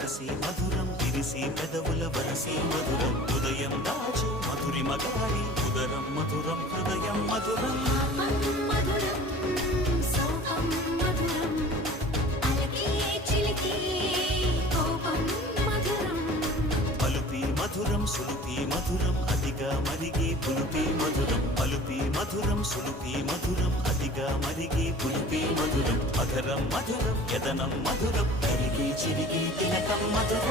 సొగసి మధురం విరిసి పెదవుల వరసి మధురం హృదయం దాచు మధురి మగాడి ఉదరం మధురం హృదయం మధురం మధురం సోహం మధురం అలకి చిలికి కోపం మధురం పలుపి మధురం సులుపి మధురం అదిగా మరిగి పులుపి మధురం పలుపి మధురం సులుపి మధురం అదిగా మరిగి పులుపి మధురం మధురం మధురం యదనం మధురం కరిగి చిరిగి తిలకం మధురం